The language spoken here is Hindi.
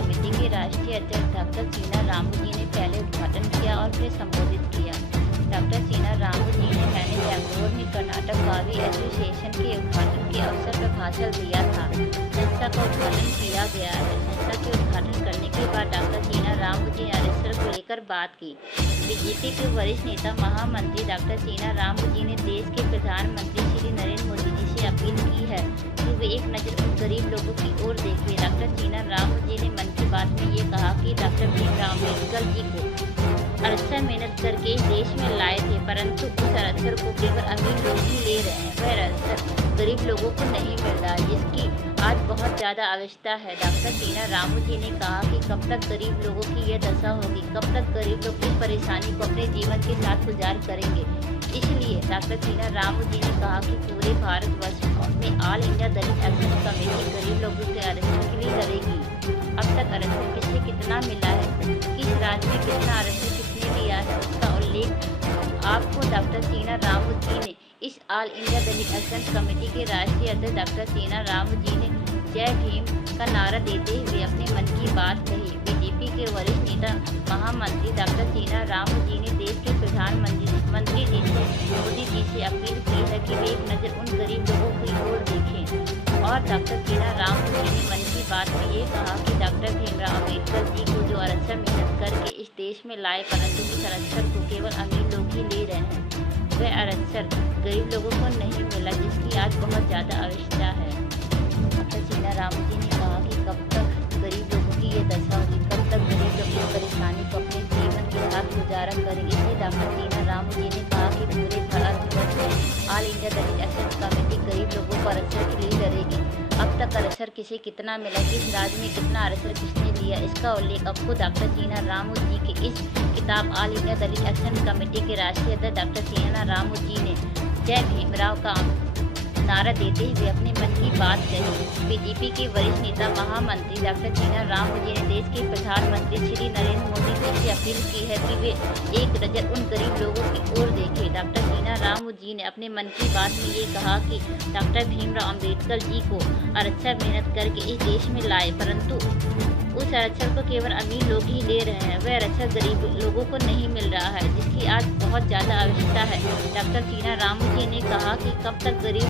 कमेटी के राष्ट्रीय अध्यक्ष डॉक्टर सीना रामू जी ने पहले उद्घाटन किया और फिर संबोधित किया। डॉक्टर सीना रामू जी ने मैंने बेंगलुरु में कर्नाटक कावी एसोसिएशन के उद्घाटन के अवसर पर भाषण दिया था। संस्था का उद्घाटन किया गया है। संस्था के उद्घाटन करने के बाद डॉक्टर सीना रामू जी ने अरसर को लेकर बात की। बीजेपी के वरिष्ठ नेता महामंत्री डॉक्टर सीना रामू जी ने देश के प्रधानमंत्री श्री नरेंद्र मोदी जी से अपील की है कि वे एक नज़र उन गरीब लोगों की ओर देखें। डॉक्टर सीना रामू जी ने मन की बात में ये कहा कि डॉक्टर भीमराव अम्बेडकर जी को अरसर मेहनत करके इस देश में लाए थे, परंतु उस अरसर को केवल अमीर लोग ही ले रहे हैं। वह अरसर गरीब लोगों को नहीं मिल रहा, जिसकी आज बहुत ज़्यादा आवश्यकता है। डॉक्टर सीना रामू जी ने कहा कि कब तक गरीब लोगों की यह दशा होगी, कब तक गरीब लोग इस परेशानी को अपने जीवन के साथ गुजार करेंगे। इसलिए डॉक्टर सीना रामू जी ने कहा कि पूरे भारतवर्ष में ऑल इंडिया दलित एक्शन कमेटी गरीब लोगों के आरक्षण के लिए लड़ेगी। अब तक आरक्षण किसे कितना मिला है, किस राज्य में कितना आरक्षण किसने लिया है, उसका उल्लेख आपको डॉक्टर सीना रामू जी ने इस ऑल इंडिया दलित एक्शन कमेटी के राष्ट्रीय अध्यक्ष डॉक्टर सीना रामू जी ने जय भीम का नारा देते हुए अपने मन की बात कही। बीजेपी के वरिष्ठ नेता महामंत्री डॉक्टर सीना रामू जी ने देश के प्रधानमंत्री जी से मोदी जी से अपील की है कि वे एक नज़र उन गरीब लोगों की ओर देखें। और डॉक्टर सीना रामू जी ने मन की बात में ये कहा कि डॉक्टर भीमराव अम्बेडकर जी को जो अरसर मेहनत करके इस देश में लाए, परंतु इस अरसर को केवल अमीर लोग ही ले रहे हैं। वह अरसर गरीब लोगों को नहीं मिला, जिसकी आज बहुत ज़्यादा आवश्यकता है। डॉक्टर सीना रामू जी ने कहा कि कब तक गरीब लोगों की ये दशा होगी, कब तक गरीब लोग इस परेशानी को अपने जीवन के साथ गुजारा करेंगे। इसलिए डॉक्टर सीना रामू जी ने कहा कि पूरे भारतवर्ष में ऑल इंडिया दलित एक्शन कमेटी गरीब लोगों को अरसर के लिए लड़ेगी। अब तक अरसर किसे कितना मिला, किस राज्य में कितना अरसर किसने लिया, इसका उल्लेख आपको डॉक्टर सीना रामू जी के इस किताब ऑल इंडिया दलित एक्शन कमेटी के राष्ट्रीय अध्यक्ष डॉक्टर सीना रामू जी ने जय भीमराव का नारा देते हुए अपने मन की बात कही। बीजेपी के वरिष्ठ नेता महामंत्री डॉक्टर सीना रामू जी ने देश के प्रधानमंत्री श्री नरेंद्र मोदी जी से अपील की है कि वे एक नज़र उन गरीब लोगों की ओर देखें। डॉक्टर सीना रामू जी ने अपने मन की बात में ये कहा कि डॉक्टर भीमराव अम्बेडकर जी को अरसर मेहनत करके इस देश में लाए, परंतु उस अरसर को केवल अमीर लोग ही ले रहे हैं। वह अरसर गरीब लोगों को नहीं मिल रहा है, जिसकी आज बहुत ज़्यादा आवश्यकता है। डॉक्टर सीना रामू जी ने कहा कि कब तक गरीब